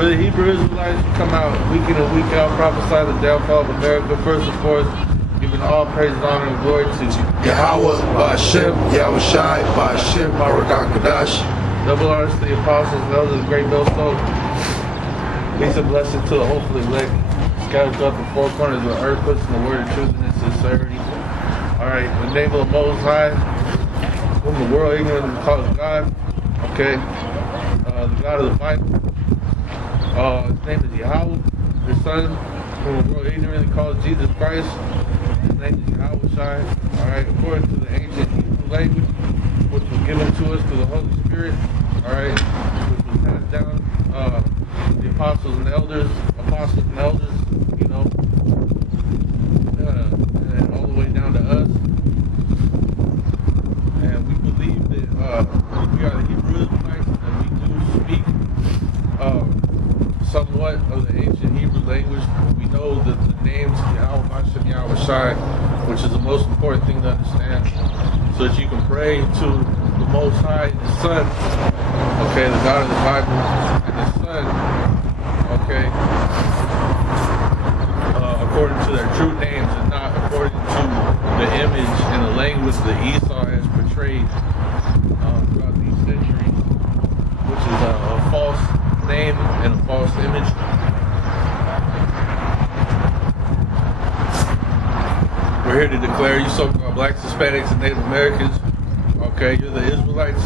where the Hebrew Israelites come out week in and week out, prophesy the downfall of America. First and foremost, giving all praise, honor, and glory to Yahweh, Ba'Shem, Yahushai, Ba'Shem, Barak HaKadosh. double honors to the apostles and elders of the great millstone. Peace and blessing to the hopefully elect, scattered throughout the four corners of the earth, puts in the word of truth and sincerity. Alright, the name of the Most High, whom the world ignorantly calls God. Okay, the God of the Bible. His name is Yahweh. His son, whom the world ignorantly calls Jesus Christ. His name is Yahushai. Alright, according to the ancient Hebrew language, which was given to us through the Holy Spirit. Alright, which was passed down the apostles and elders, you know, and all the way down to us. And we believe that we are the Hebrew Israelites, and we do speak somewhat of the ancient Hebrew language. We know that the names Yahweh, Ba'Shem, Yahushai, which is the most important thing to understand, so that you can pray to the Most High, the Son, okay, the God of the Bible, and the Son, okay, according to their true names and not according to the image and the language that Esau has portrayed throughout these centuries, which is a false name and a false image. We're here to declare you so-called blacks, Hispanics, and Native Americans. Okay, you're the Israelites,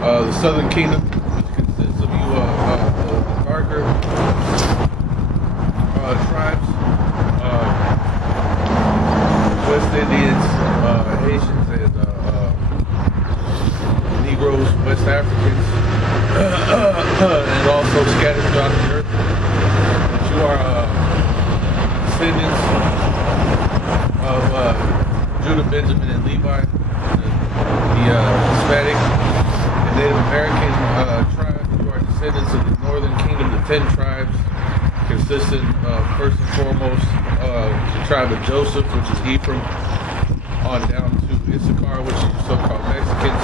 the Southern Kingdom, which consists of you, the darker tribes, West Indians, Haitians, and Negroes, West Africans, and also scattered throughout the earth. But you are descendants of Judah, Benjamin, and Levi, the Hispanic and Native American tribes. You are descendants of the Northern Kingdom, the 10 tribes, consisting first and foremost the tribe of Joseph, which is Ephraim, on down to Issachar, which is so-called Mexicans.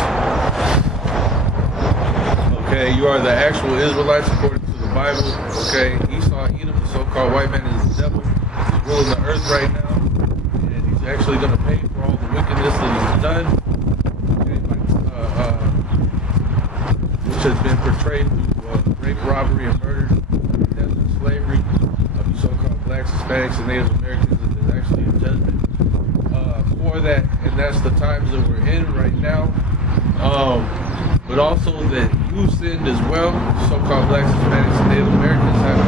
Okay, you are the actual Israelites according to the Bible. Okay, Esau, Edom, the so-called white man, is the devil. He's ruling the earth right now, and he's actually going to pay for all the wickedness that he's done, which has been portrayed through rape, robbery, and murder, death, and slavery of the so-called blacks, Hispanics, and Native Americans. And there's actually a judgment for that, and that's the times that we're in right now. But also that you sinned as well. So-called blacks, Hispanics, and Native Americans have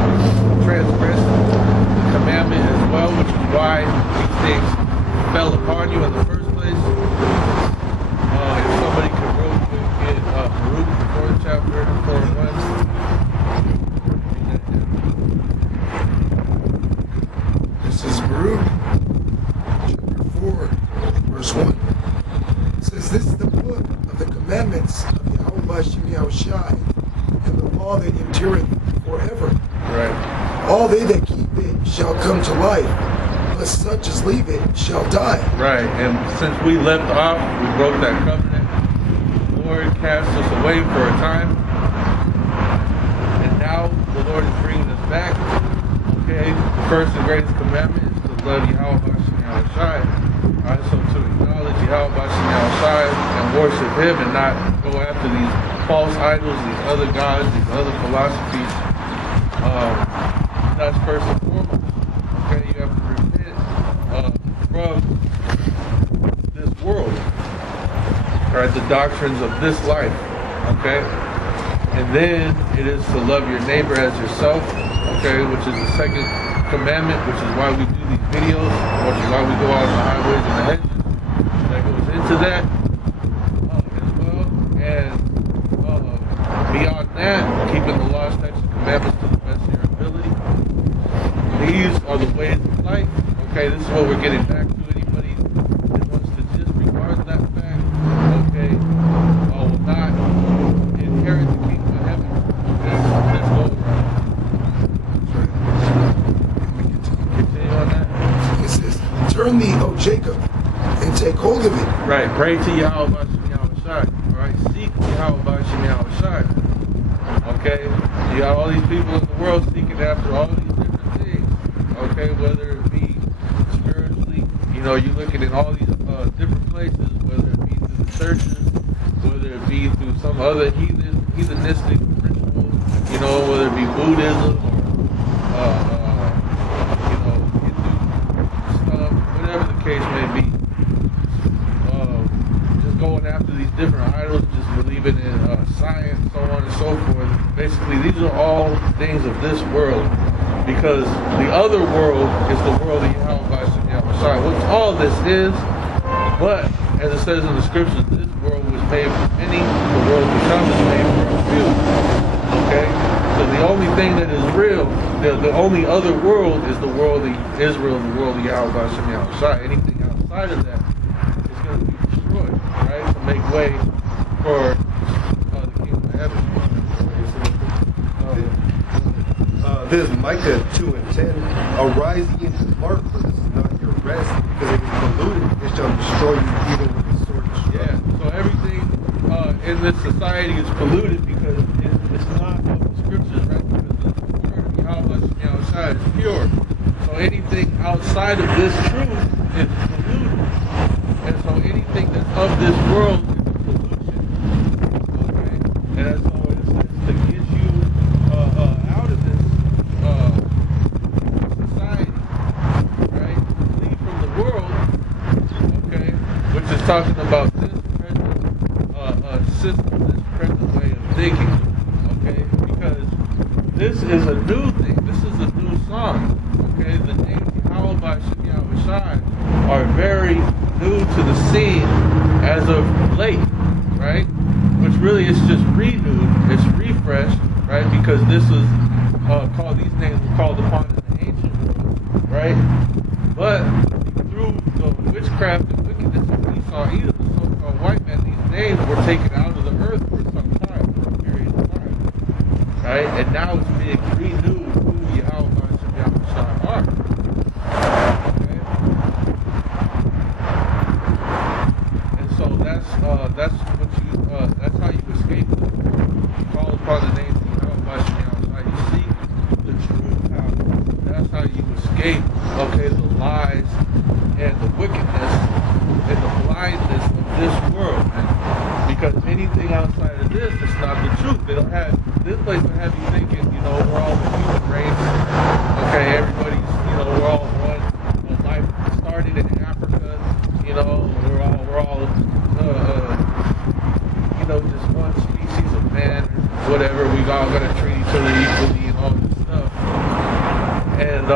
transgressed the commandment as well, which is why these things fell upon you in the first place. If somebody could real quick get Baruch, the 4th chapter, 4 and 1. This is Baruch, chapter 4, verse 1. It says, this is the book of the commandments of Yahweh Ba'Shem Yahushai, and the law that endureth forever. Right. All they that keep it shall come to life, but such as leave it shall die. Right, and since we left off, we broke that covenant. The Lord cast us away for a time, and now the Lord is bringing us back. Okay, the first and greatest commandment is to love Yahweh Ba'Shem Yahushai. Alright, so to acknowledge Yahweh Ba'Shem Yahushai and worship Him and not go after these false idols, these other gods, these other philosophies. That's first and foremost. Okay, you have to repent from this world, right? The doctrines of this life, okay? And then it is to love your neighbor as yourself, okay? Which is the second commandment, which is why we do these videos, which is why we go out on the highways and the hedges. That goes into that as well. And beyond that, keeping the law, statutes, and commandments to the best of your ability. These are the ways of life. Okay, this is what we're getting back to. Anybody that wants to disregard that fact, okay, will not inherit the kingdom of heaven. Let's go around. Continue on that. It says, turn thee, O Jacob, and take hold of it. Right, pray to Yahweh Ba'Shem Yahushai. Alright, seek Yahweh Ba'Shem Yahushai. Okay? You got all these people in the world seeking after all these different things. Okay? Whether it be spiritually, you're looking in all these different places, whether it be through the churches, whether it be through some other heathenistic ritual, whether it be Buddhism or, Hindu stuff, whatever the case may be. Just going after these different idols, just believing in science, so on and so forth. Basically, these are all things of this world, because the other world is the world of Yahweh Shai, which all this is. But as it says in the scriptures, this world was made for many, the world to come is made for a few. Okay? So the only thing that is real, the only other world is the world of Israel, the world of Yahweh Shai. Anything outside of that is going to be destroyed, right? To make way for the kingdom of heaven. This is Micah 2:10. Arise ye and depart, for this is not your rest, because it is polluted, it shall destroy you even with the sword. Yeah, so everything in this society is polluted because it's not of the scriptures, right? Because the word of Yahweh Shai is pure. So anything outside of this truth is polluted. And so anything that's of this world is a pollution. Okay? And that's all it says, to get you out of this society, right? Flee from the world, okay? Which is talking about this present system, this present way of thinking, okay? Because this is a new thing. This is a new song, okay? The names Yahweh Shai are very new to the scene as of late, right? Which really is just renewed, it's refreshed, right? Because this was these names were called upon in the ancient world, right? But through the witchcraft and wickedness of Esau, Edom, the so-called white man, these names were taken out of the earth for some time, for a period of time, right? And now it's being renewed who Yahweh Shai are. That's how you escape them. You call upon the name of Yahweh Shai. You seek the true power. That's how you escape, okay, the lies and the wickedness and the blindness of this world, man. Because anything outside of this is not the truth. They don't have this place will have you thinking, we're all the human race. Okay, everybody's, we're all one. Life started in Africa. We're all just one species of man, whatever, we all gonna treat each other equally and all this stuff. And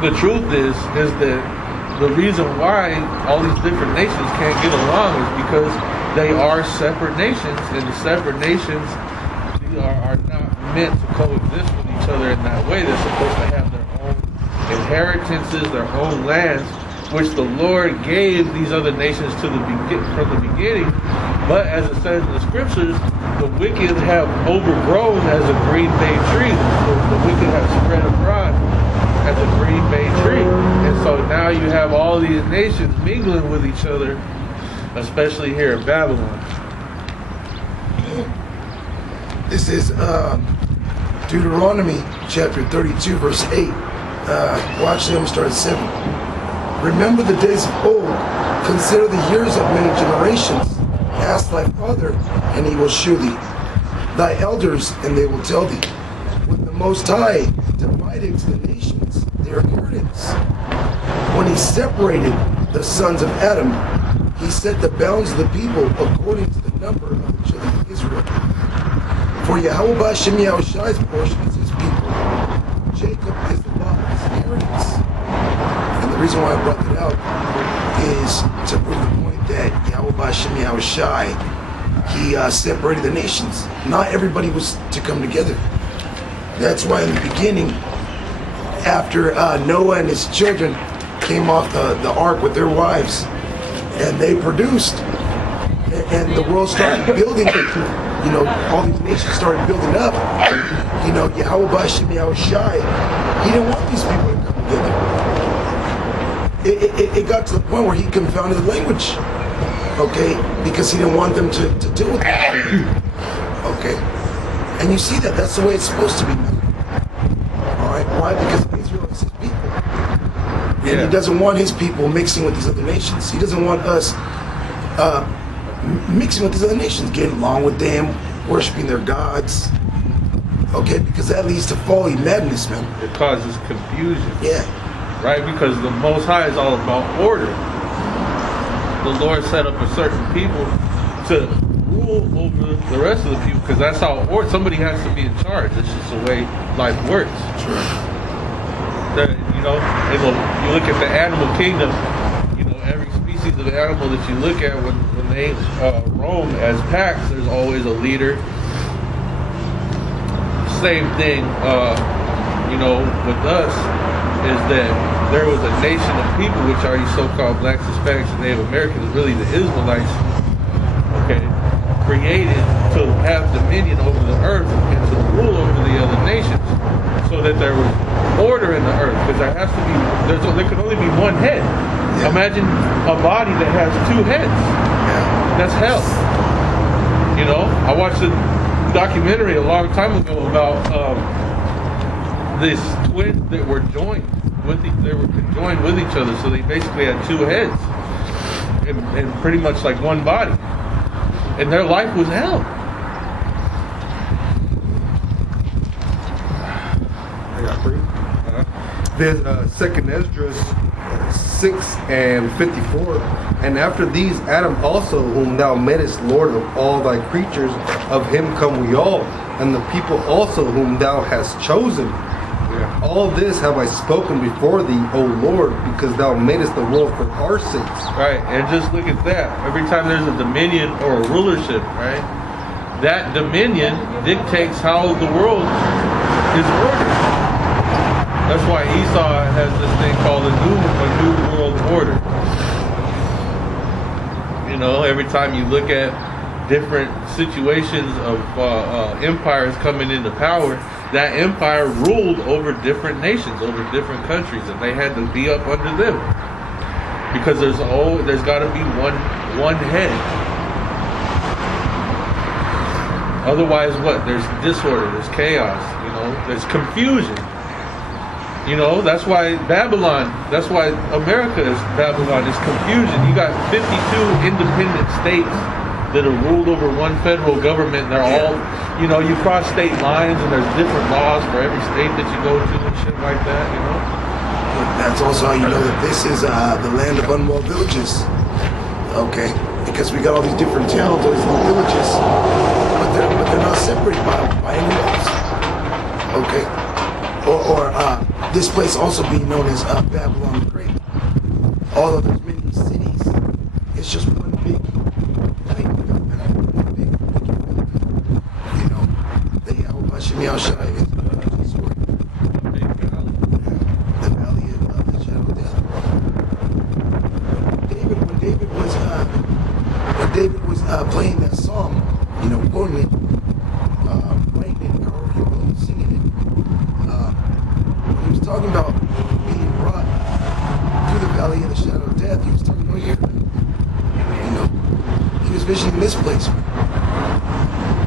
the truth is that the reason why all these different nations can't get along is because they are separate nations, and the separate nations are not meant to coexist with each other in that way. They're supposed to have their own inheritances, their own lands, which the Lord gave these other nations from the beginning. But as it says in the scriptures, the wicked have overgrown as a green bay tree. The wicked have spread abroad as a green bay tree. And so now you have all these nations mingling with each other, especially here in Babylon. This is Deuteronomy chapter 32, verse 8. Watch them start at 7. Remember the days of old. Consider the years of many generations. Ask thy father, and he will shew thee. Thy elders, and they will tell thee. When the Most High divided to the nations their inheritance, when he separated the sons of Adam, he set the bounds of the people according to the number of the children of Israel. For Yahweh Shai's portion is his people. Jacob is the lot of his inheritance. And the reason why I brought that out is to prove the point that Yahweh Shai, he separated the nations. Not everybody was to come together. That's why in the beginning, after Noah and his children came off the ark with their wives, and they produced, and the world started building, all these nations started building up. Yahweh Shai, he didn't want these people to come together. It got to the point where he confounded the language, okay, because he didn't want them to deal with it, okay. And you see that. That's the way it's supposed to be now. All right. Why? Because Israel is his people. And he doesn't want his people mixing with these other nations. He doesn't want us mixing with these other nations, getting along with them, worshiping their gods. Okay, because that leads to folly, madness, man. It causes confusion. Yeah. Right? Because the Most High is all about order. The Lord set up a certain people to rule over the rest of the people, because that's how somebody has to be in charge. It's just the way life works. Sure. You look at the animal kingdom, every species of animal that you look at, when they roam as packs, there's always a leader. Same thing, with us, is that there was a nation of people, which are you so-called blacks, Hispanics, and Native Americans, really the Israelites, created to have dominion over the earth and to rule over the other nations, so that there was order in the earth, because there can only be one head. Yeah. Imagine a body that has two heads. Yeah. That's hell. I watched a documentary a long time ago about these twins that were conjoined with each other, so they basically had two heads and pretty much like one body, and their life was hell. I got three. There's 2nd Esdras 6 and 54. And after these, Adam also, whom thou madest Lord of all thy creatures, of him come we all, and the people also whom thou hast chosen. Yeah. All this have I spoken before thee, O Lord, because thou madest the world for our sakes. Right, and just look at that. Every time there's a dominion or a rulership, right, that dominion dictates how the world is ordered. That's why Esau has this thing called a new world order. Every time you look at different situations of empires coming into power, that empire ruled over different nations, over different countries, and they had to be up under them, because there's got to be one head. Otherwise, what? There's disorder, there's chaos, there's confusion. That's why America is Babylon, is confusion. You got 52 independent states that are ruled over one federal government, and they're all, you cross state lines, and there's different laws for every state that you go to and shit like that, That's also how you know that this is the land of unwalled villages. Okay? Because we got all these different towns, all these little villages, but they're not separated by any laws. Okay? Or this place also being known as Babylon the Great. Although there's many cities, it's just one big thing. The Hashim Yahushai is story. The Valley of the Shadow of Death. When David was playing that song, quoting it, playing it, however you will, singing it, he was talking about being brought through the Valley of the Shadow of Death. He was talking about here. He was visioning this place,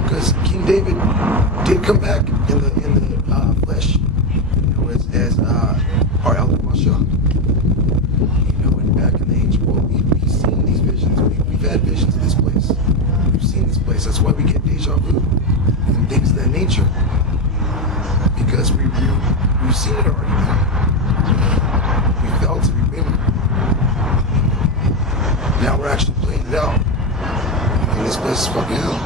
because King David did come back in the flesh, as our elder Masha. And back in the ancient world, we've seen these visions. We've had visions of this place. We've seen this place. That's why we get deja vu and things of that nature, because we've seen it already. We felt it. We've been. Now we're actually playing it out. And this place is fucking hell.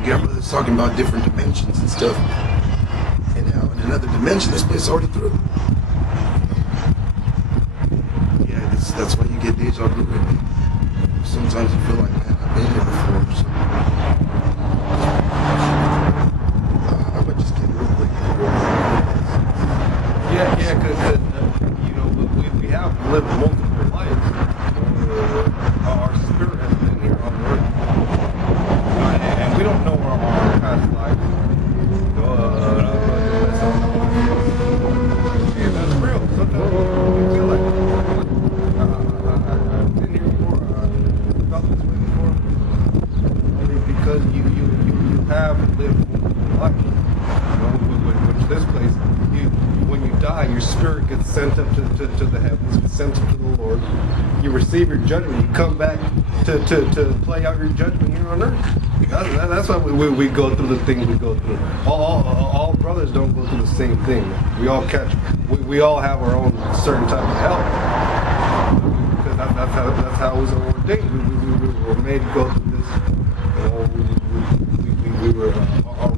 You got brothers talking about different dimensions and stuff. And now in another dimension, this place is already through. Yeah, that's why you get deja vu. Sometimes you feel like, man, I've been here before. So. I'm gonna just get real quick. Yeah, because we have lived multiple lives. Our spirit has been here on earth, and we don't know our past lives. And that's real. Sometimes we feel like I've been here before. I felt this way before. Because you have you receive your judgment. You come back to play out your judgment here on earth. That's why we go through the things we go through. All brothers don't go through the same thing. We all we all have our own certain type of hell. Because that's how it was ordained. We were made to go through this. You know, we were our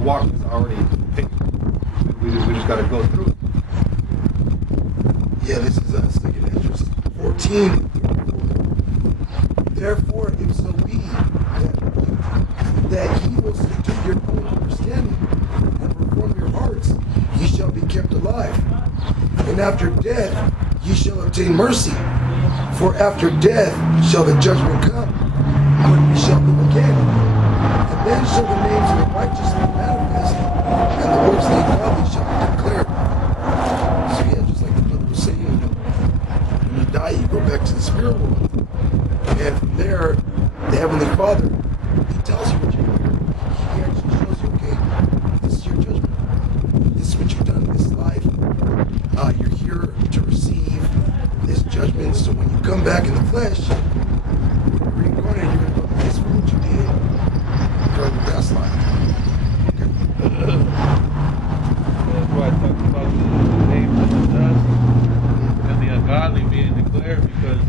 walk is already picked. We just got to go through it. Yeah, this is 2 Esdras 14. Therefore, if so be that ye will subdue your own understanding and reform your hearts, ye shall be kept alive. And after death ye shall obtain mercy. For after death shall the judgment come, when we shall live again. And then shall the names of the righteous be manifest, and the works of the godly shall be declared. So yeah, just like the brother was saying, when you die, you go back to the spirit world. And from there, the Heavenly Father, He tells you what you're doing. He actually shows you, okay, this is your judgment. This is what you've done in this life. You're here to receive this judgment. So when you come back in the flesh, when you're reincarnated, you're going to go to this for what you did during the past life. That's why I talked about the names of the dust and the ungodly being declared, because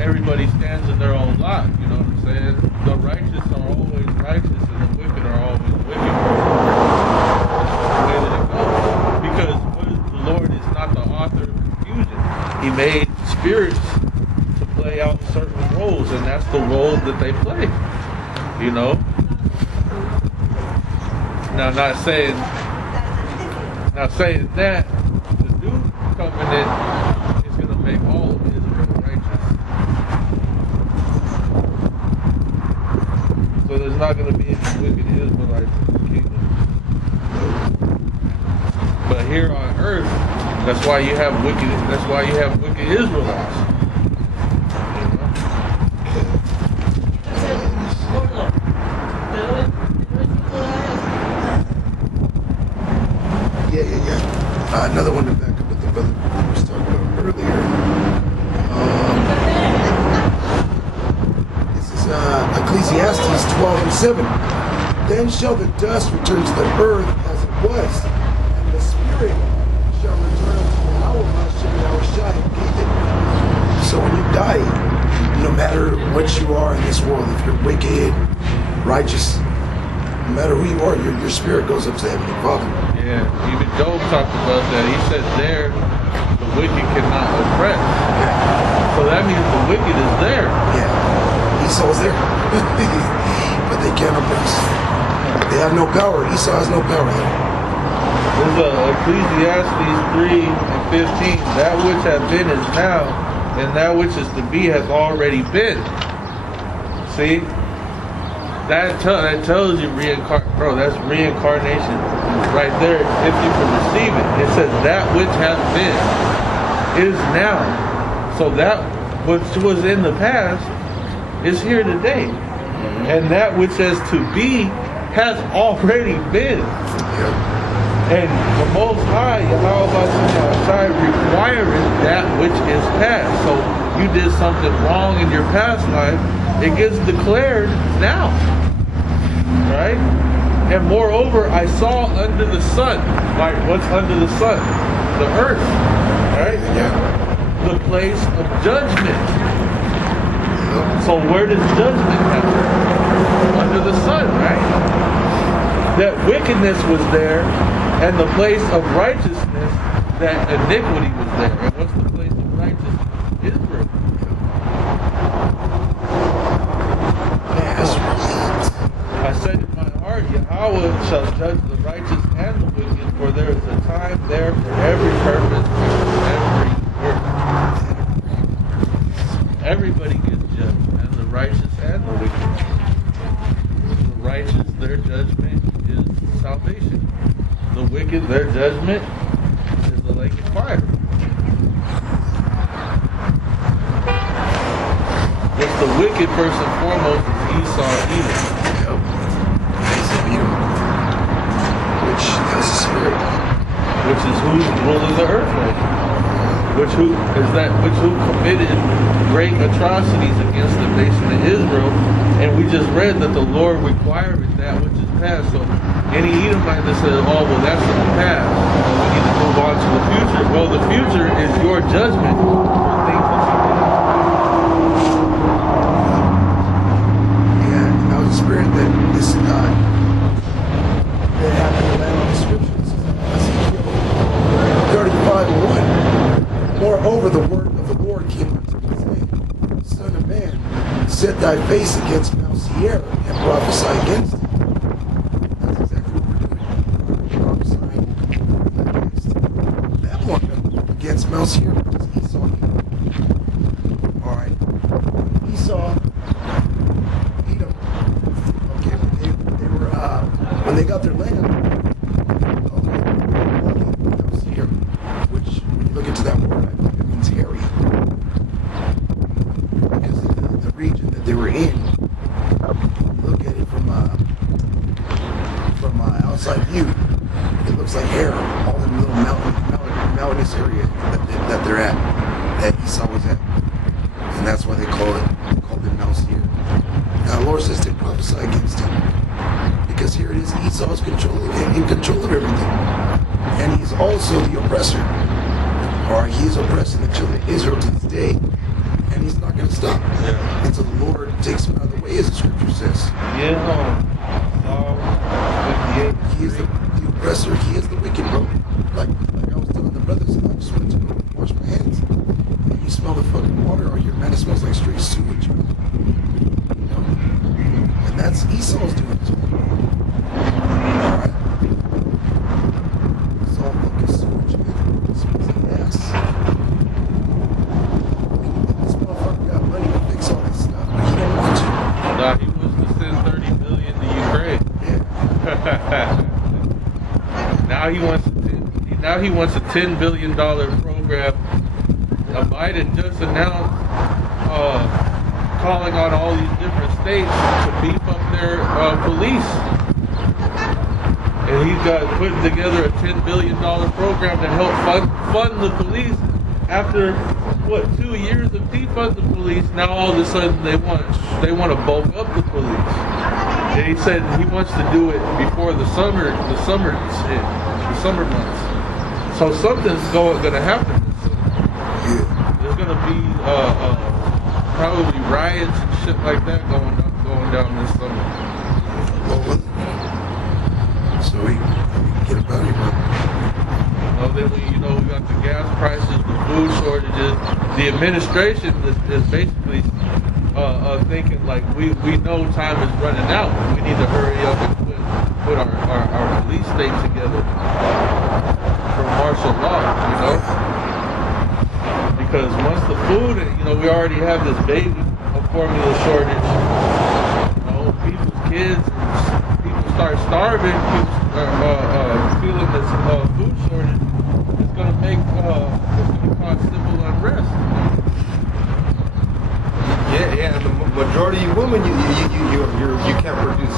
everybody stands in their own lot, you know what I'm saying? The righteous are always righteous and the wicked are always wicked. That's the way that it goes. Because the Lord is not the author of confusion. He made spirits to play out certain roles, and that's the role that they play. You know? Now, not saying that the new covenant is going to make all of Israel righteous. So there's not going to be any wicked Israelites in the kingdom. But here on earth, that's why you have wicked Israelites. Yeah. Another one to back up what the brother was talking about earlier. This is Ecclesiastes 12:7. Then shall the dust return to the earth as it was, and the spirit shall return to Yahweh David. So when you die, no matter what you are in this world, if you're wicked, righteous, no matter who you are, your spirit goes up to Heavenly Father. Yeah, even Job talked about that. He said there, the wicked cannot oppress. Yeah. So that means the wicked is there. Yeah, Esau's there. But they can't oppress. They have no power. Esau has no power there. There's Ecclesiastes 3 and 15. That which hath been is now, and that which is to be has already been. See? That tells you bro, that's reincarnation right there if you can receive it. It says that which hath been is now. So that which was in the past is here today. And that which is to be has already been. And the Most High, Yahweh requires that which is past. So you did something wrong in your past life, it gets declared now. Right? And moreover, I saw under the sun. Like, what's under the sun? The earth. Right? Yeah. The place of judgment. So where does judgment happen? Under the sun, right? That wickedness was there, and the place of righteousness, that iniquity was there. And what's the place of righteousness? Israel. I said in my heart, Yahweh shall judge the righteous and the wicked, for there is a time there for every purpose and every work. Everybody gets judged, and the righteous and the wicked. The righteous, their judgment is salvation. The wicked, their judgment is the lake of fire. It's the wicked first and foremost is Esau, Edom. Which has a spirit. Which is who's ruling the earth right now. which who committed great atrocities against the nation of Israel, and we just read that the Lord required that which is past. So any Edomite that says, "Oh, well, that's in the past, we need to move on to the future." Well, the future is your judgment for things that you did. Yeah, and I was spirit that this that happened to land on the scriptures. Ezekiel 35:1. Moreover, the word of the Lord came unto me, saying, Son of man, set thy face against Mount Seir and prophesy against it. That's exactly what we're doing. We're prophesying against Babylon, against Mount Seir, which is Esau. Alright. Esau, Edom. Okay, they were when they got their land, Mount Seir, which when you look into that word, I believe it means hairy. Because of the region that they were in. Look at it from outside view. It looks like hair, all in the little mountainous area that they're at, that Esau was at. And that's why they called it Mount Seir. Now the Lord says to prophesy against him. Because here it is, Esau's in control of everything. And he's also the oppressor. Or he is oppressing the children of Israel to this day. And he's not going to stop. Yeah. Until the Lord takes him out of the way, as the scripture says. Yeah. He is the oppressor. He is the wicked, bro. Like I was telling the brothers, I just went to go wash my hands. And you smell the fucking water out here, man. It smells like straight sewage, man. You know? And that's Esau's doing it. Alright. It's all fucking sewage, man. It smells like ass. This motherfucker got money to fix all this stuff, but he didn't want to. Nah, he was to send 30 million to Ukraine. Yeah. Now he wants a $10 billion program. Biden just announced calling on all these different states to beef up their police. And he's got putting together a $10 billion program to help fund the police. After 2 years of defund the police, now all of a sudden they want to bulk up the police. And he said he wants to do it before the summer months. So something's going to happen this summer. Yeah. There's going to be probably riots and shit like that going down this summer. Well, so we get about it, man. Then we got the gas prices, the food shortages. The administration is basically thinking like we know time is running out. We need to hurry up and put our police state together for martial law, because once the food, we already have this baby formula shortage. People's kids, people start starving. People feeling this food shortage. It's gonna cause civil unrest. Yeah, and the majority of women, you can't produce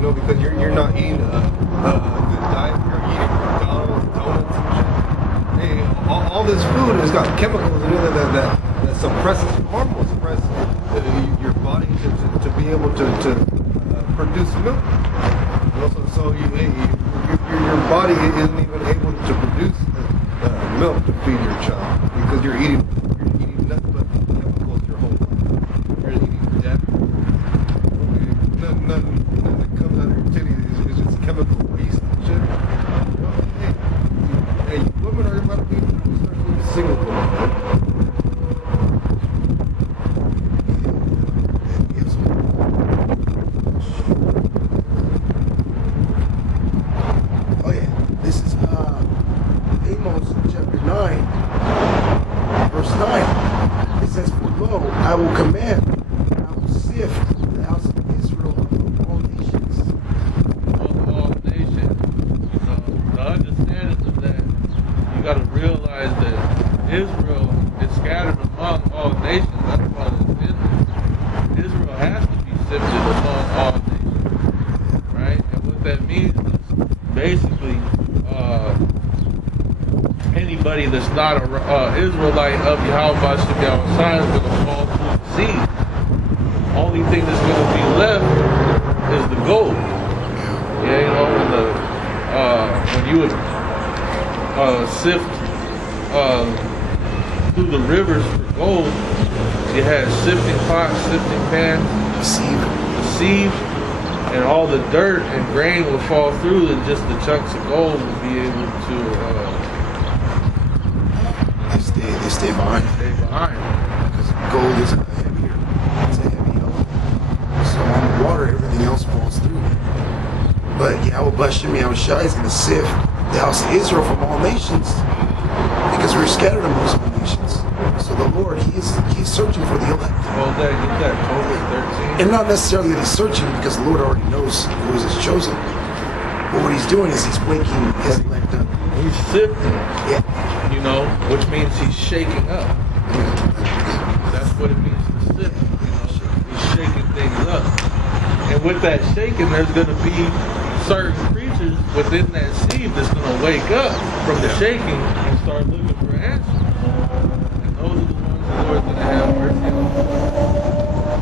milk, because you're not eating a good diet. You're eating McDonald's, donuts, and shit. Hey, all this food has got chemicals in it that suppresses hormones, suppress your body to be able to produce milk. So your body isn't even able to produce milk to feed your child because you're eating nothing but chemicals your whole life. You're eating death. Nothing that comes out of your titties is just chemical waste and shit. Hey, women are about to be especially single women. Oh yeah, this is Amos chapter 9, verse 9. It says, "For lo, I will command, I will sift the house of Israel among all nations." Among all nations. The understanding of that, you got to realize that Israel is scattered among all nations. That's why it's in there. Israel has to be sifted among all nations, right? And what that means is basically anybody that's not a Israelite of Yahweh Shem Yahushai is going to fall through the sea. Only thing that's going to be left is the gold. Yeah, you know, when you would sift through the rivers for gold, you had sifting pots, sifting pans, the sieve, and all the dirt and grain would fall through, and just the chunks of gold would be able to they stay behind. Because gold is heavier. It's a heavy element. So on the water, everything else falls through. But Yahweh Shem Yahushai is going to sift the house of Israel from all nations, because we're scattered amongst all nations. So the Lord, He's searching for the elect. Well, get that Tobit 13. And not necessarily that He's searching, because the Lord already knows who is His chosen. But what He's doing is He's waking His elect up. He's sifting. Yeah. You know, which means He's shaking up. That's what it means to sift. You know, He's shaking things up. And with that shaking, there's going to be certain creatures within that seed that's going to wake up from the shaking and start looking for answers. And those are the ones the Lord's going to have mercy on.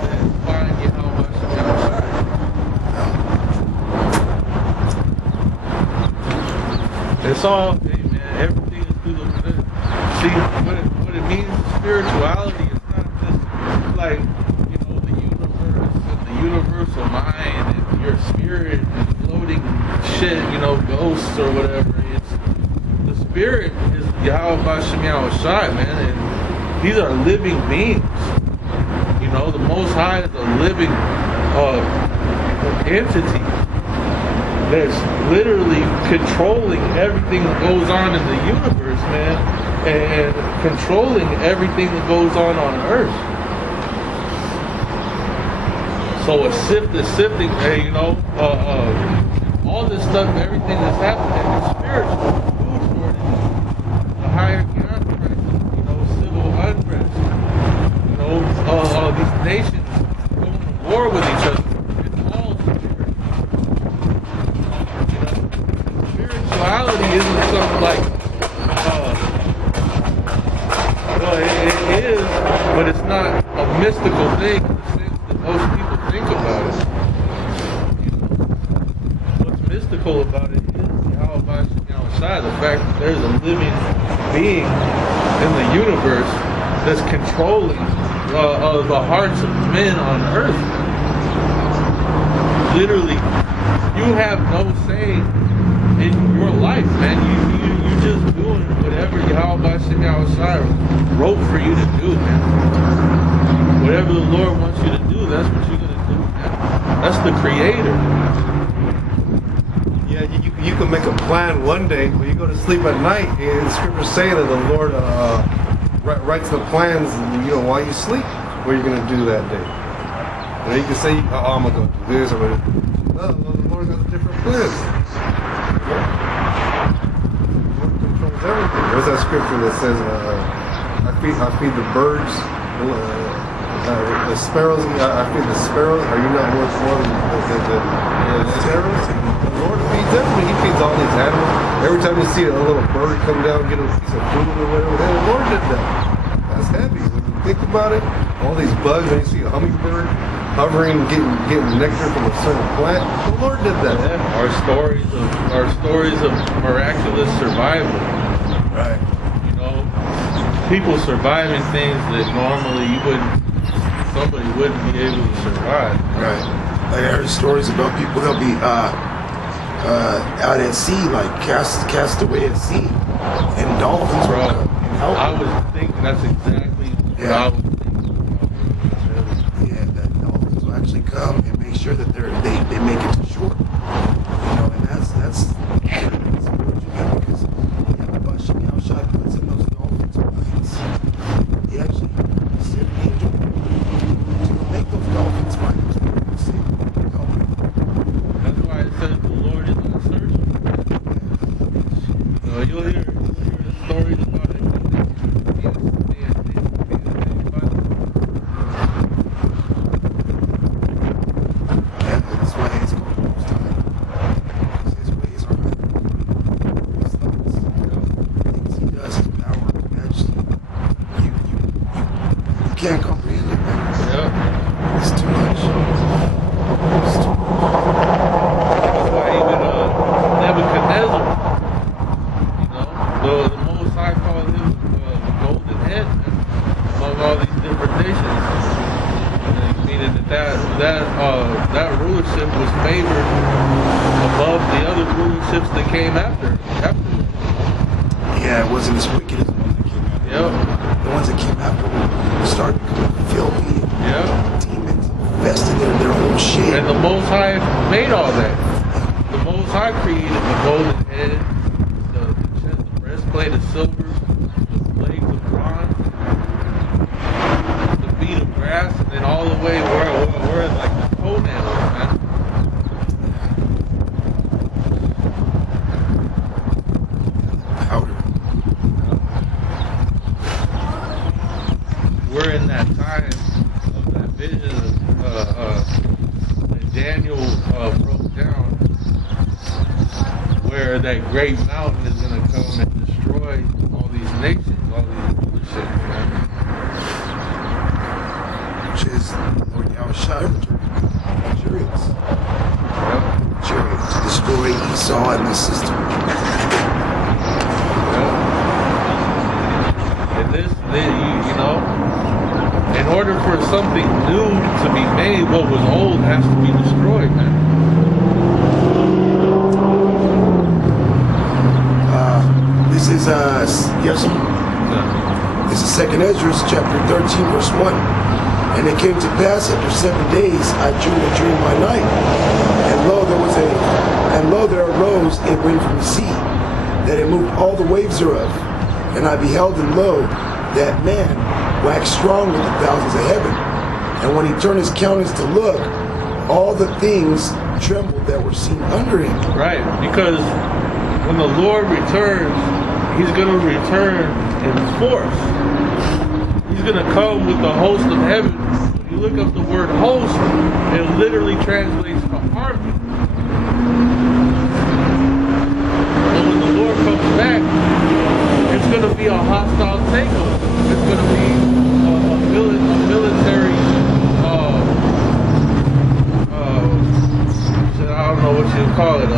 That find Yahweh Shem Yahushai. It's all, hey man, everything is through the within. See, what it means, spirituality is not just like, you know, the universe and the universal mind and your spirit and floating shit, you know, ghosts or whatever. It's the spirit is Yahweh Shem Yahushai, man, and these are living beings. You know, the Most High is a living entity that's literally controlling everything that goes on in the universe, man, and controlling everything that goes on earth. So a sift is sifting, you know, all this stuff, everything that's happening is spiritual. Food shortage, the higher gas prices, you know, civil unrest, you know, these nations going to war with each other. It's all spiritual. You know, spirituality isn't something like, well, it is, but it's not a mystical thing in the sense that most people think about it. You know, what's mystical about it is Yahweh Shem Yahushai, the fact that there's a living being in the universe that's controlling the hearts of men on earth. Literally, you have no say in your life, man. You just doing whatever Yahweh Shem Yahushai wrote for you to do, man. Whatever the Lord wants you to do, that's what you're gonna do, man. That's the Creator. Yeah, you can make a plan one day, but you go to sleep at night, and the scriptures say that the Lord writes the plans, you know, while you sleep, what you're gonna do that day. And you can say, oh, I'm gonna go do this, or whatever. No, the Lord has a different plan. The Lord controls everything. There's that scripture that says, I feed the birds, the sparrows. I feed the sparrows. Are you not worth more than the sparrows? The Lord feeds everything. He feeds all these animals. Every time you see a little bird come down and get a piece of food or whatever, hey, the Lord did that. That's heavy. When you think about it, all these bugs, when you see a hummingbird hovering, getting nectar from a certain plant, the Lord did that. Yeah, our stories of miraculous survival. Right. You know, people surviving things that normally somebody wouldn't be able to survive. Right. Like I heard stories about people that'll be out at sea, like cast away at sea, and dolphins will come and help. I was thinking that's exactly what I was thinking about. Yeah, that dolphins will actually come and make sure that they make it to shore. You know, and that's spiritual, because Yahweh Shem Yahushai puts in those dolphins' minds. He actually sent an angel to make those dolphins minds safe. That's why it says the Lord is unsearchable. You know, you'll hear the stories about it. Yeah, that's why it's called can't comprehend it, man. Yeah. It's too much. It's too much. That's why even Nebuchadnezzar, the Most High called him the golden head among all these different nations. Meaning that rulership was favored above the other rulerships that came afterwards. Yeah, it wasn't as wicked as the ones that came after. Yep. The ones that came after started becoming filthy. Yep. Demons infested their whole shit. And the Most High made all that. The Most High created the golden head, the breastplate of silver, the blades of bronze, the feet of brass, and then all the way where like the toenails, man. Powder. We're in that time of that vision that Daniel broke down, where that great mountain is going to come and destroy all these nations, all these rulerships, man. Which is Lord Yahushua chariots. Yep. Chariots to destroy Esau and the system. And you know, in order for something new to be made, what was old has to be destroyed, man. This is yes. This is 2nd Ezra chapter 13 verse 1. And it came to pass after 7 days I dreamed a dream by night, and lo there arose a wind from the sea, that it moved all the waves thereof. And I beheld, and lo, that man waxed strong with the thousands of heaven. And when he turned his countenance to look, all the things trembled that were seen under him. Right, because when the Lord returns, He's going to return in force. He's going to come with the host of heaven. When you look up the word host, it literally translates to army. But when the Lord comes back, it's going to be a hostile takeover. It's going to be a military, I don't know what you call it.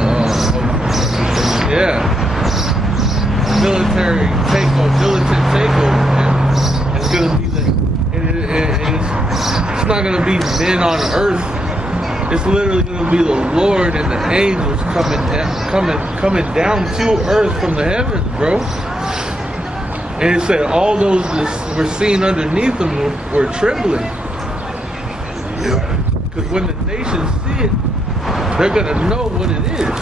Military militant takeover. And it's going to be it's not going to be men on earth. It's literally going to be the Lord and the angels coming down to earth from the heavens, bro. And it said all those that were seen underneath them were trembling. Yeah. Because when the nations see it, they're going to know what it is.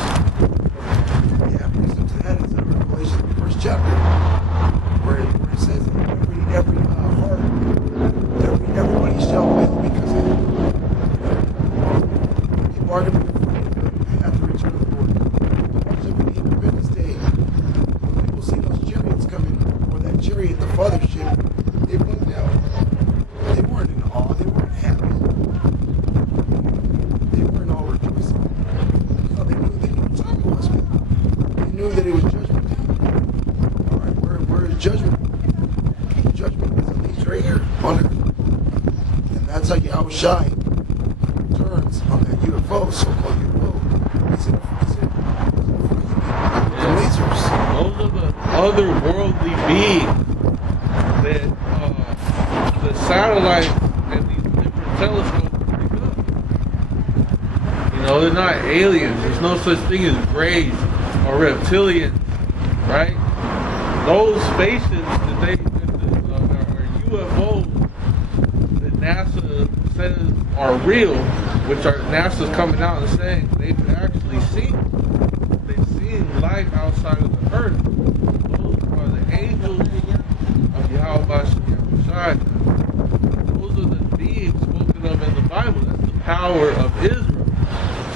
Yeah, because to that is Revelation, the 1st chapter, where it says every heart, everybody shall wail because of it. People are going to be afraid at the return of the Lord. So when the Independence Day, when people see those chariots coming, or that chariot, the fathership, they moved out. They weren't in awe, they weren't happy. They weren't all rejoicing. No, they knew what time it was. They knew that it was judgment time. All right, where is judgment? Judgment is at least right here on earth. And that's how Yahushua returns on that UFO, so-called UFO. He's in the lasers. Those are the otherworldly beings that the satellites and these different telescopes pick up. You know, they're not aliens. There's no such thing as greys or reptilians, right? Those spaceships or UFOs that NASA says are real, which are NASA's coming out and saying they've actually seen life outside of the earth. Those are the angels of Yahweh Shai. Those are the beings spoken of in the Bible. That's the power of Israel.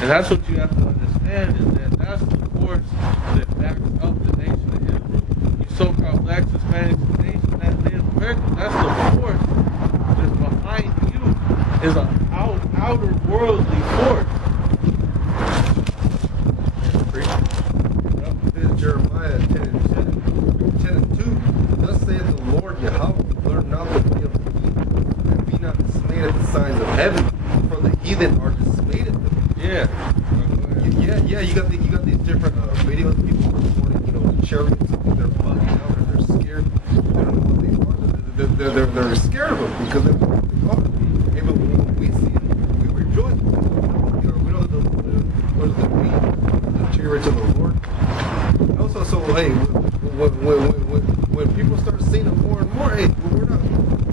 And that's what you have to understand, is that that's the force that backs up the nation of Israel. You so-called blacks, Hispanics, nation, that Native Americans, that's the force that's behind you, is an outer worldly force. Jeremiah 10 and 2. Thus saith the Lord Yahweh, learn not the way of the evil, heathen are dismayed at them. Yeah. Yeah. You got these different videos of people reporting, the chariots. They're bugging out and they're scared. They don't know what they are. They're scared of them because they're what they ought to be. Even when we see them, we rejoice. We know what does it mean? The chariots of the Lord. And also, so hey, when people start seeing them more and more, hey, we're not.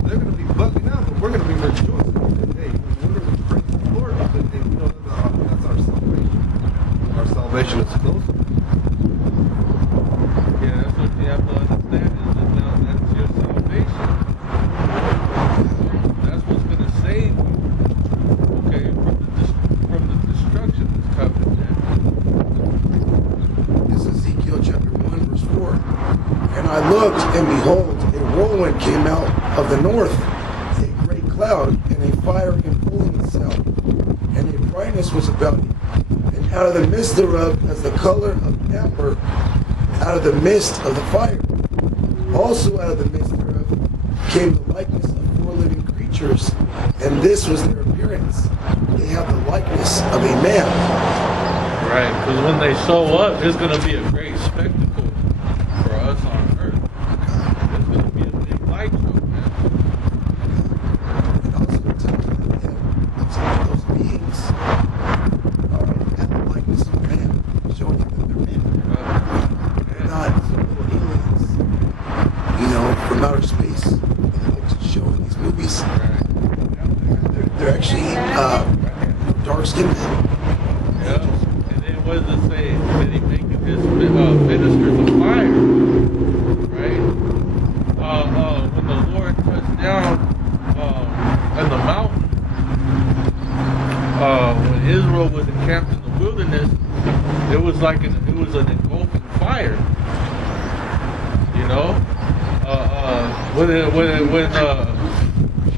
They're going to be bugging out, but we're going to be rejoicing. And, hey, we're going to be praising the Lord because hey, we know that's our salvation. Our salvation is closer. Yeah, that's what you have to understand is that now that's your salvation. That's what's going to save you. Okay, from the destruction that's coming, man. This is Ezekiel chapter 1, verse 4. And I looked, and behold, a whirlwind came out of the north, a great cloud, and a fire enfolding itself, and a brightness was about it. And out of the midst thereof, as the color of amber, out of the midst of the fire. Also out of the midst thereof came the likeness of 4 living creatures, and this was their appearance. They have the likeness of a man. Right, because when they show up, it's going to be a great spectacle for us on earth. It's going to be a big light show, man. And also it tells them that those beings have the likeness of man, showing them that they're men. They're not some little aliens, from outer space that they like to show in these movies. They're actually dark-skinned men. Yeah. And then what does it say? That he making his ministers of fire, right? When the Lord touched down in the mountain, when Israel was encamped in the wilderness, it was like an engulfing fire. When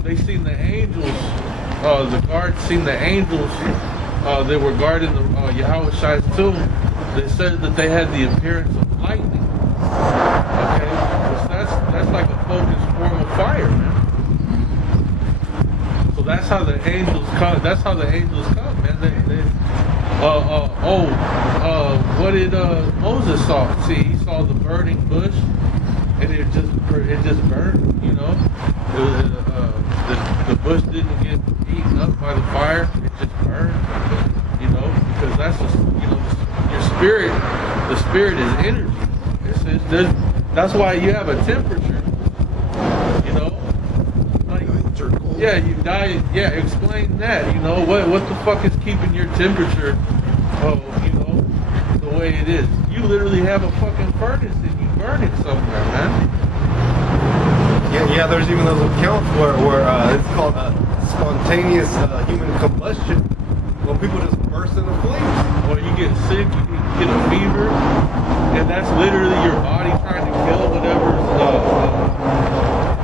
they seen the angels, the guards seen the angels. They were guarding the Yahweh Shai's tomb. They said that they had the appearance of lightning. Okay, so that's like a focused form of fire, man. So that's how the angels come. That's how the angels come, man. What did Moses saw? See, he saw the burning bush, and it just burned. The bush didn't get eaten up by the fire. It just burned. Because that's just, your spirit. The spirit is energy. That's why you have a temperature. Yeah, you die. Yeah, explain that. What the fuck is keeping your temperature? The way it is. You literally have a fucking furnace and you burn it somewhere, man. Yeah. There's even those accounts where it's called spontaneous human combustion. When people just burst into flames. Or you get sick, you get a fever, and that's literally your body trying to kill whatever's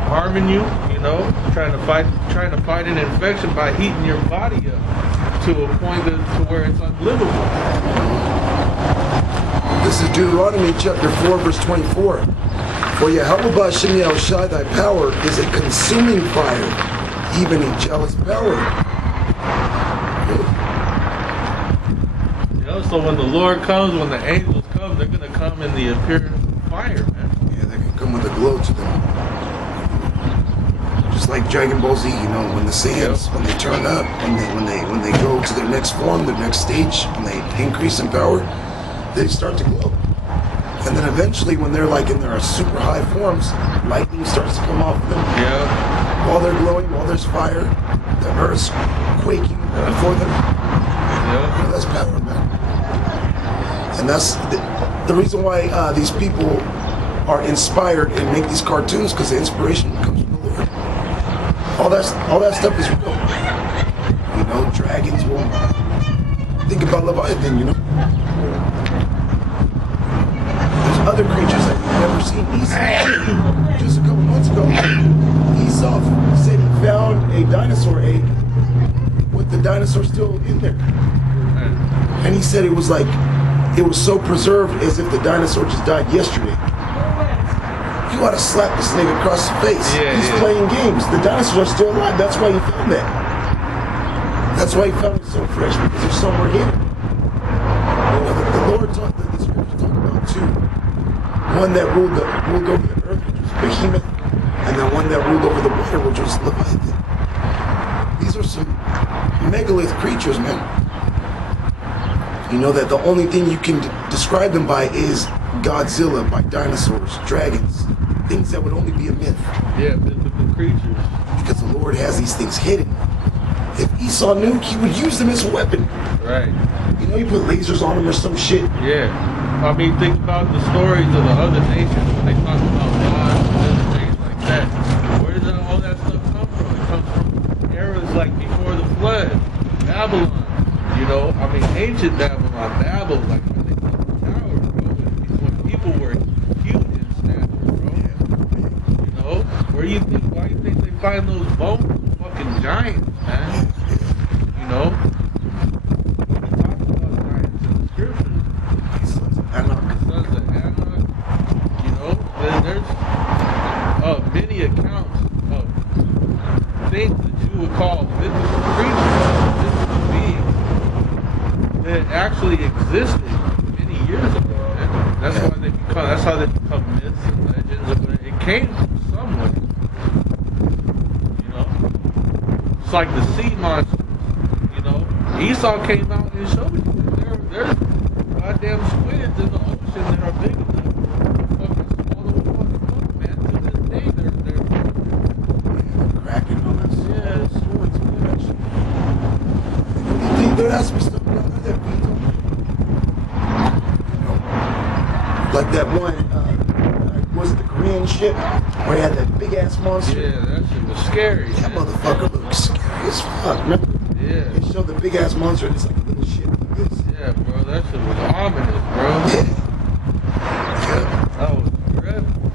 harming you. Trying to fight an infection by heating your body up to a point to where it's unlivable. This is Deuteronomy chapter 4, verse 24. For Yahweh B'Shem Yahushai, thy power is a consuming fire, even a jealous power. So when the Lord comes, when the angels come, they're going to come in the appearance of fire, man. Yeah, they're going to come with a glow to them. Just like Dragon Ball Z, when the Saiyans, when they turn up, when they go to their next form, their next stage, when they increase in power, they start to glow. And then eventually, when they're like in their super high forms, lightning starts to come off of them. Yeah. While they're glowing, while there's fire, the earth's quaking for them. Yeah. That's power, man. And that's the reason why these people are inspired and make these cartoons, because the inspiration comes from the Lord. All that stuff is real. Dragons will think about Leviathan, There's other creatures that we've never seen. Esau, just a couple months ago, Esau said he found a dinosaur egg with the dinosaur still in there. And he said it was so preserved as if the dinosaur just died yesterday. You ought to slap this nigga across the face. He's playing games. The dinosaurs are still alive. That's why you found that. That's why he found it so fresh, because there's somewhere here. You know, the Lord talked, the scripture talked about two. One that ruled over the earth, which was Behemoth, and then one that ruled over the water, which was Leviathan. These are some megalith creatures, man. You know that the only thing you can describe them by is Godzilla, by dinosaurs, dragons, things that would only be a myth. Yeah, mythical creatures. Because the Lord has these things hidden. If Esau knew, he would use them as a weapon. Right. You know, he put lasers on them or some shit. Yeah. I mean, think about the stories of the other nations when they talk about gods and things like that. Where does all that stuff come from? It comes from eras like before the flood, Babylon. You know, I mean, ancient Babylon, Babel, like when they built the towers, bro, when people were huge in stature, bro. You know, why do you think they find those bones? Fucking giants, man. You know? We talk about giants in the scriptures. Sons of Anak. Sons of Anak. You know, there's many accounts of things that you would call mythical creatures, mythical beings that actually existed many years ago, man. That's why they become. That's how they become myths and legends. But it came from somewhere. You know, it's like the sea monsters. You know, Esau came out and showed you that there's goddamn squids in the ocean that are big enough to fucking swallow a fucking boat, man. To this day, they're Cracking on us. yeah, swords, man. There has to be stuff down there that we don't. You know, like that one, was it the Korean ship where he had that big ass monster? Yeah, that shit was scary. That Man. motherfucker looked scary as fuck, remember? Yeah. They showed the big ass monster and it's like a little shit like this. Yeah, bro, that shit was ominous, bro. That was dreadful.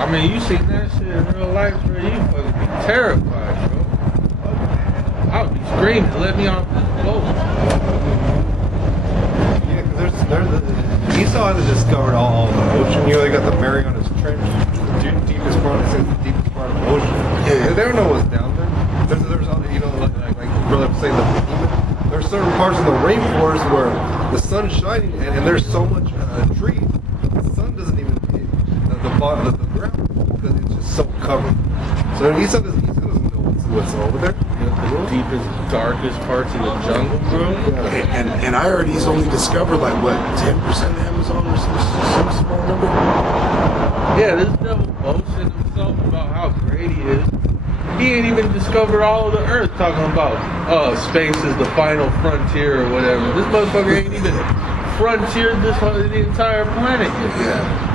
I mean, you seen that shit in real life, bro, you fucking be terrified, bro. I would be screaming, let me off this boat. Yeah, because Esau has discovered all the ocean. You know, they got the Marianas Trench, the deepest part, it's the deepest part of the ocean. Yeah. They don't know what's down there. There's other, you know, like brother was saying, the behemoth. There's certain parts in the rainforest where the sun's shining and there's so much trees. The sun doesn't even hit the bottom of the ground because it's just so covered. So Esau doesn't know what's over there. The deepest, darkest parts of the jungle, bro. And I heard he's only discovered like what, 10% of Amazon or some small number? Yeah, this devil boasts in himself about how great he is. He ain't even discovered all of the earth, talking about space is the final frontier or whatever. This motherfucker ain't even frontiered the entire planet yet. Yeah.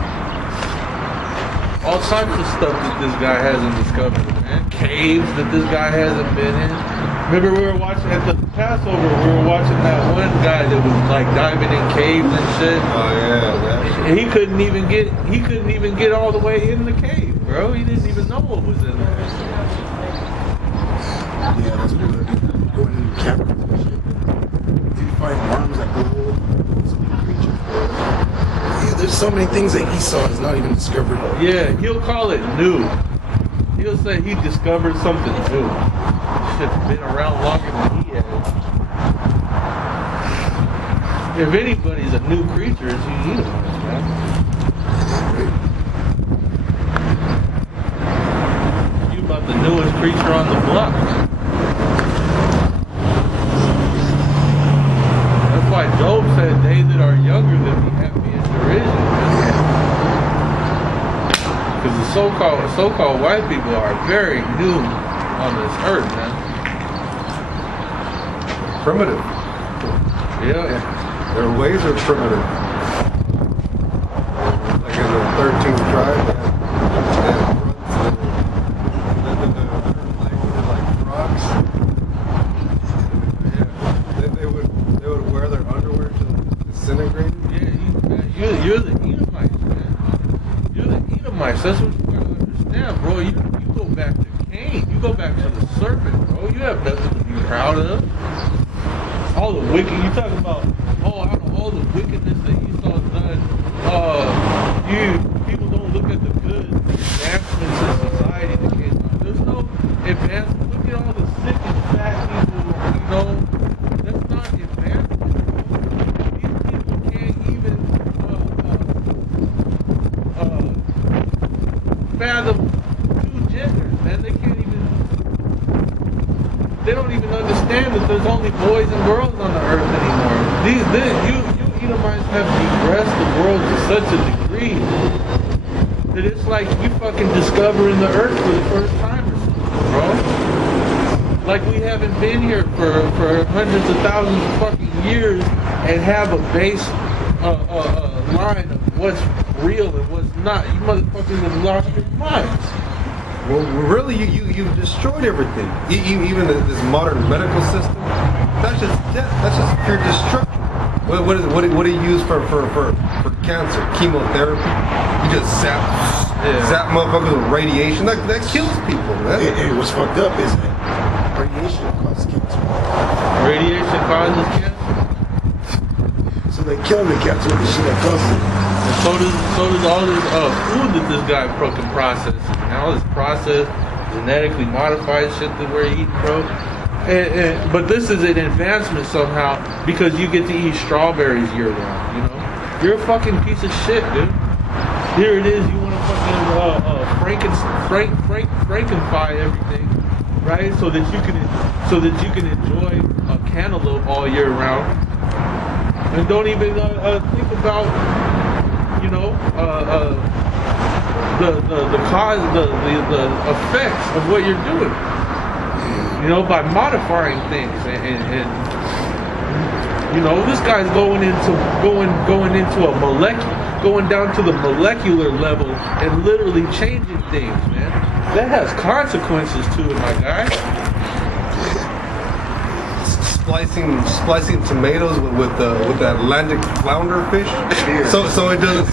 All types of stuff that this guy hasn't discovered, man. Caves that this guy hasn't been in. Remember we were watching at the Passover, we were watching that one guy that was like diving in caves and shit. Oh yeah, And he couldn't even get all the way in the cave, bro. He didn't even know what was in there. Yeah, that's what they're doing. Going in caverns and shit. You find worms that go some creature. Yeah, there's so many things that Esau has not even discovered. Yeah, he'll call it new. He'll say he discovered something new. Shit's been around longer than he has. If anybody's a new creature, it's you, man. You about the newest creature on the block. That's why Job said, they that are younger than me have me in derision. Because the so-called white people are very new on this earth, man. primitive. Yeah. Their ways are primitive. Like in the 13th tribe, they had like frogs. Yeah. They would wear their underwear till it disintegrated. Yeah, you're the Edomites, man. You're the Edomites. That's what you gotta understand, bro. You go back to Cain. You go back to the serpent, bro. You have nothing to be proud of. All the wicked, you talking about, out of all the wickedness that Esau's done, people don't look at the good advancements in society that came out. There's no advancement. Look at all the sick and fat people, they don't even understand that there's only boys and girls on the earth anymore. You Edomites have degressed the world to such a degree that it's like you fucking discovering the earth for the first time or something, bro. Like we haven't been here for hundreds of thousands of fucking years and have a base line of what's real and what's not. You motherfuckers have lost your minds. Well, really, you've destroyed everything. Even this modern medical system. That's just death. That's just pure destruction. What do you use for cancer? Chemotherapy? You just zap motherfuckers with radiation. That kills people, man. What's fucked up is that radiation causes cancer. Radiation causes cancer? So they kill the cancer with the shit that causes it. And so does all this food that this guy fucking processes. And all this processed, genetically modified shit that we're eating, bro. But this is an advancement somehow because you get to eat strawberries year round, you know? You're a fucking piece of shit, dude. Here it is, you want to fucking Frankenfy everything, right? So that you can enjoy a cantaloupe all year round. And don't even think about, you know, the cause, the effects of what you're doing. You know, by modifying things, and you know, this guy's going into going down to the molecular level and literally changing things, man. That has consequences to it, my guy. Splicing tomatoes with the Atlantic flounder fish, so it doesn't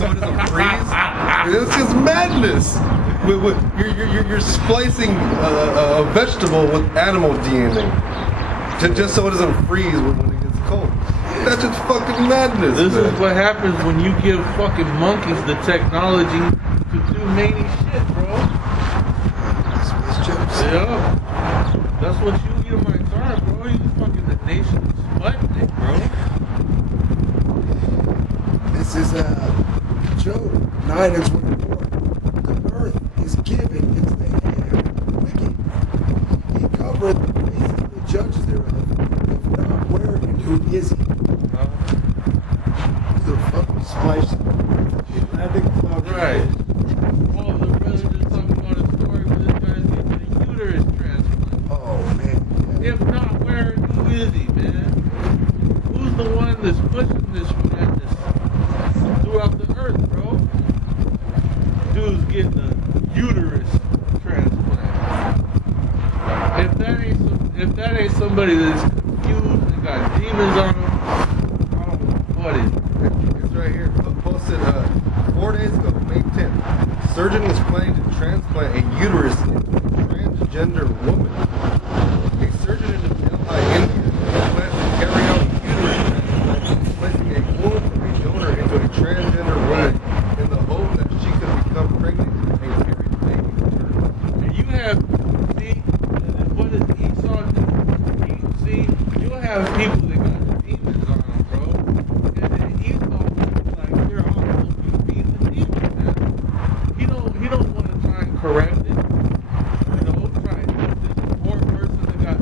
freeze. It's just madness. You're splicing a vegetable with animal DNA just so it doesn't freeze when it gets cold. That's just fucking madness. This is what happens when you give fucking monkeys the technology to do many shit, bro. Space chips. Yeah. That's what you Edomites are, bro. You fucking the nation's Sputnik, bro. This is Job 9:24. The earth is given into the hand of the wicked. He covereth the faces of the judges thereof. If not, where and who is he? The fucking splice. Atlantic cloud. Right. Well, the brother just talking about a story where this guy's getting a uterus transplant. Oh man. Yeah. If not, where and who is he, man? Who's the one that's pushing this madness throughout the earth, bro? Dude's getting a uterus transplant. If that ain't somebody that's confused and got demons on him, I don't know what is. It's right here. Posted 4 days ago, May 10th. Surgeon was planning to transplant a uterus into a transgender woman. A surgeon in Delhi, India, plans to carry out a uterus transplant, placing a womb from a donor into a transgender woman in the hope that she could become pregnant and carry the baby to term. And you have, see, what does Esau do? See, you'll have people that got demons on them, bro. And then Esau is like, here, I'll help you beat the demons, man. He don't want to try and correct it. You know, try and this poor person that got,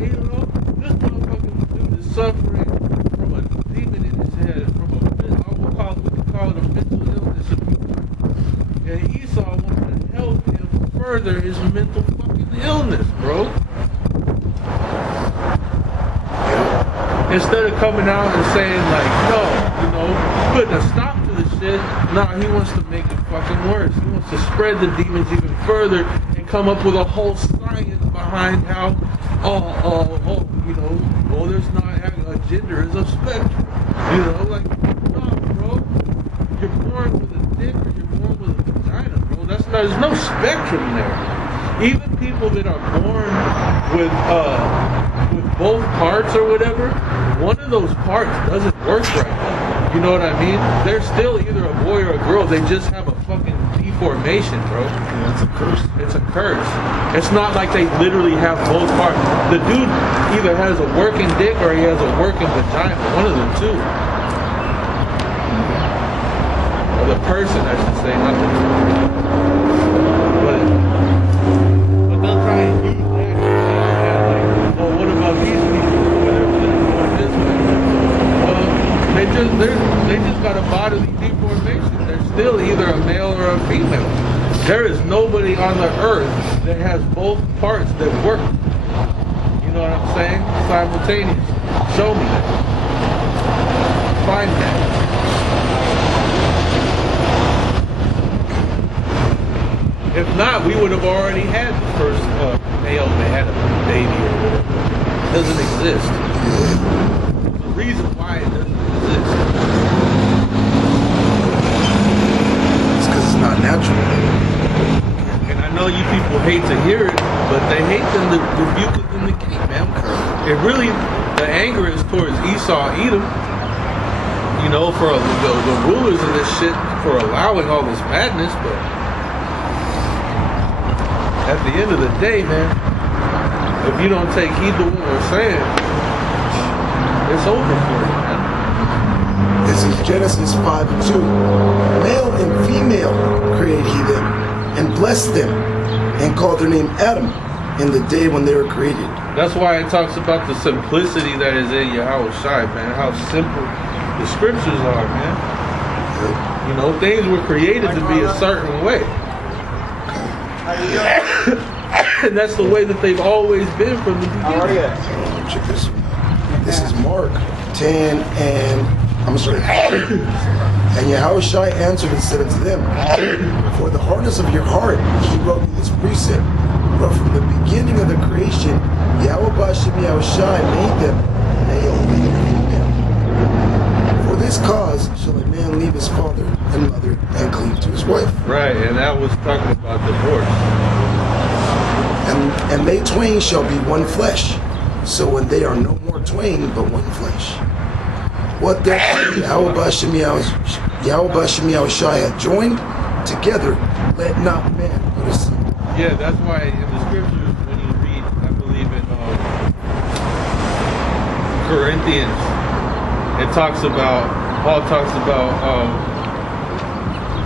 you know, this motherfucking dude is suffering from a demon in his head, from we can call it a mental illness of some kind. And Esau wanted to help him further his mental fucking illness, bro. Instead of coming out and saying like, no, you know, putting a stop to the shit, nah, he wants to make it fucking worse. He wants to spread the demons even further and come up with a whole science behind how, you know, well, there's not a gender is a spectrum. You know, like, no, bro, you're born with a dick or you're born with a vagina, bro. There's no spectrum there. Even people that are born with both parts or whatever, one of those parts doesn't work right. You know what I mean? They're still either a boy or a girl. They just have a fucking deformation, bro. Yeah, it's a curse. It's a curse. It's not like they literally have both parts. The dude either has a working dick or he has a working vagina. One of the two. Or the person, I should say, not the but they'll try and use that. Like, oh, anybody on the earth that has both parts that work. You know what I'm saying? Simultaneous. Show me that. Find that. If not, we would have already had the first male that had a baby or whatever. It doesn't exist. The reason why it doesn't exist. It's because it's not natural. And I know you people hate to hear it, but they hate them to rebuke it in the gate, man. It really, the anger is towards Esau, Edom, you know, for the rulers of this shit for allowing all this madness, but at the end of the day, man, if you don't take heed to what we're saying, it's over for you, man. This is Genesis 5:2. Male and female created he them, and blessed them, and called their name Adam in the day when they were created. That's why it talks about the simplicity that is in Yahweh Shai, man. How simple the scriptures are, man. You know, things were created to be a certain way. And that's the way that they've always been from the beginning. How are you? Check this one out. This is Mark 10 and I'm sorry. And Yahushua answered and said unto them, for the hardness of your heart he wrote me this precept. But from the beginning of the creation, Yahweh Bashem Yahushua made them male and female. For this cause shall a man leave his father and mother and cleave to his wife. Right, and that was talking about divorce. And they twain shall be one flesh. So when they are no more twain, but one flesh. What therefore Yahweh Bashem Yahushua hath joined together, let not man put asunder. Yeah, that's why in the scriptures, when you read, I believe in Corinthians, it talks about, Paul talks about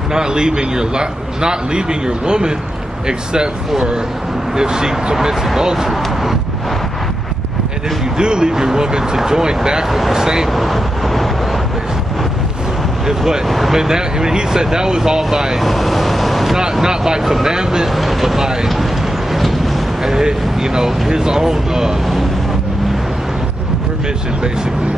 not leaving your woman except for if she commits adultery. And if you do leave your woman, to join back with the same woman. Is what when he said that was all by not by commandment, but by you know, his own permission, basically.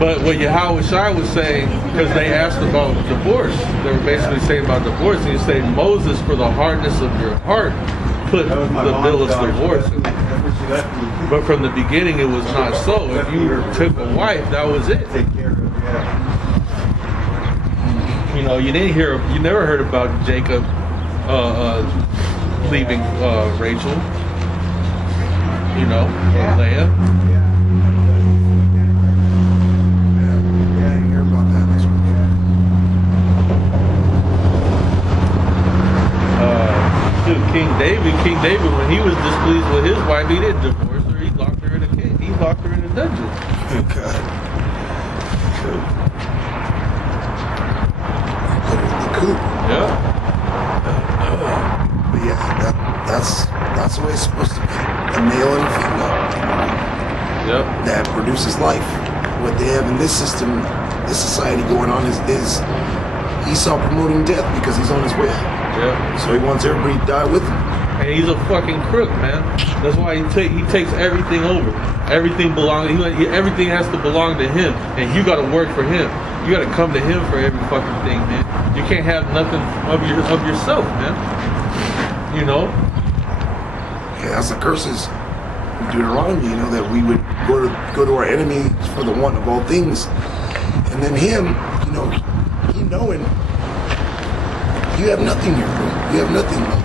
But what Yahweh Shai was saying, because they asked about divorce, they were basically saying about divorce, and he said, Moses, for the hardness of your heart, put the bill of divorce. But from the beginning, it was not so. If you took a wife, that was it. You know, you never heard about Jacob leaving Rachel. You know, or Leah. King David, when he was displeased with his wife, he didn't divorce her. He locked her in a cage. He locked her in a dungeon. Oh, God. Put her in the coop. Yeah. But yeah, that's the way it's supposed to be. A male and a female. Yep. That produces life. What they have in this system, this society going on is Esau promoting death because he's on his way. Yeah. So he wants everybody to die with him. And he's a fucking crook, man. That's why he takes everything over. Everything everything has to belong to him, and you got to work for him. You got to come to him for every fucking thing, man. You can't have nothing of yourself, man. You know. Yeah, that's the curses in Deuteronomy. You know that we would go to our enemy for the want of all things, and then him, you know, he knowing you have nothing here, bro. You have nothing, bro.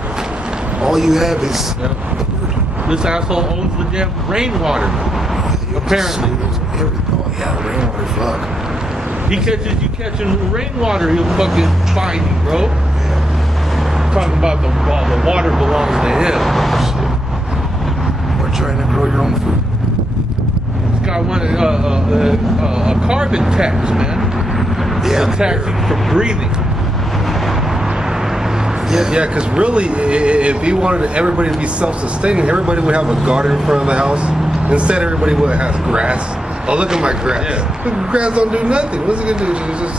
All you have is the word. This asshole owns the damn rainwater. Apparently. Oh yeah, rainwater, fuck. You catching rainwater, he'll fucking find you, bro. Talking about the water belongs to him. Or trying to grow your own food. This guy wanted a carbon tax, man. Yeah. A tax for breathing. Yeah, because really, if he wanted everybody to be self-sustaining, everybody would have a garden in front of the house. Instead, everybody would have grass. Oh, look at my grass. Yeah. Grass don't do nothing. What's it gonna do? It's just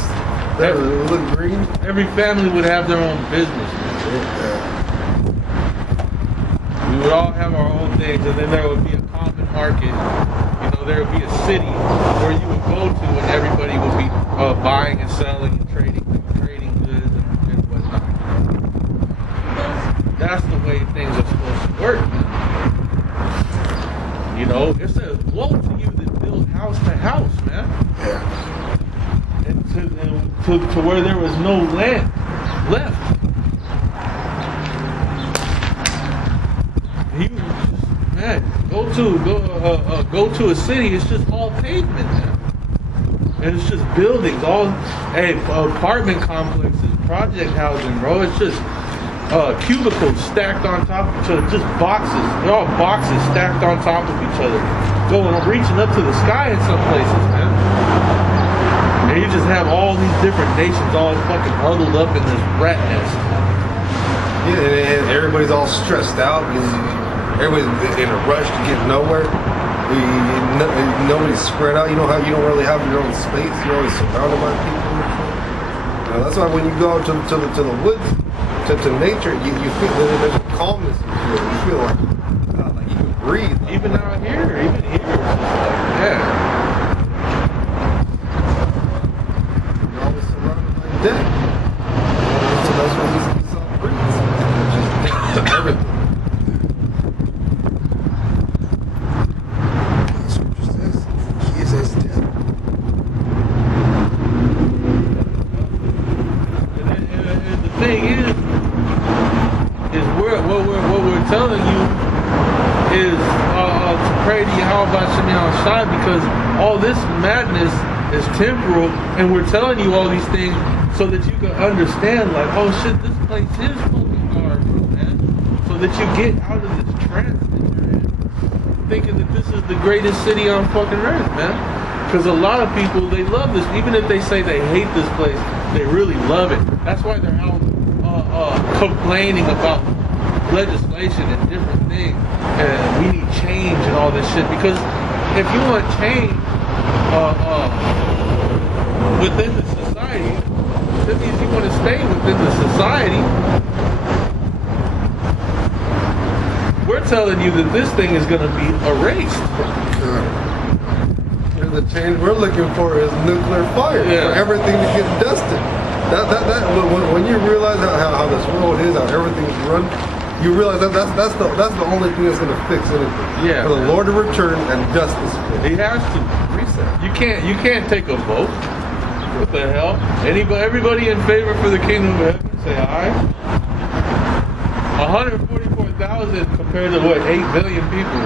That would look green. Every family would have their own business. We would all have our own things, and then there would be a common market. You know, there would be a city where you would go to, and everybody would be buying and selling and trading goods and whatnot. That's the way things are supposed to work, man. You know, it says, woe to you that build house to house, man. Yeah. And to where there was no land left. You, man, go to a city. It's just all pavement, man, and it's just buildings. All apartment complexes, project housing, bro. It's just cubicles stacked on top of each other. Just boxes. They're all boxes stacked on top of each other, reaching up to the sky in some places, man. And you just have all these different nations all fucking huddled up in this rat nest. Yeah, and everybody's all stressed out because everybody's in a rush to get nowhere. Nobody's spread out. You know how you don't really have your own space. You're always surrounded by people. That's why when you go out to the woods, to nature, you feel there's a calmness. You feel like you can breathe. Even out here, it's just like, yeah. You're always surrounded by death. So that's why you saw breeze. Just everything. Scripture says, he is as death. And the thing is what we're telling you is to pray to Yahweh Shem Shai, because all this madness is temporal, and we're telling you all these things so that you can understand, like, oh shit, this place is fucking powerful, man. So that you get out of this trance that you're in, thinking that this is the greatest city on fucking earth, man. Because a lot of people, they love this. Even if they say they hate this place, they really love it. That's why they're out complaining about legislation and different things, and we need change and all this shit. Because if you want change within the society, that means you want to stay within the society. We're telling you that this thing is going to be erased. And the change we're looking for is nuclear fire for everything to get dusted. When you realize how this world is, how everything's run, you realize that's the only thing that's going to fix anything. Yeah. For the Lord to return and dust this place. He has to reset. You can't take a vote. What the hell? Everybody in favor for the kingdom of heaven, say aye. 144,000 compared to what, 8 billion people.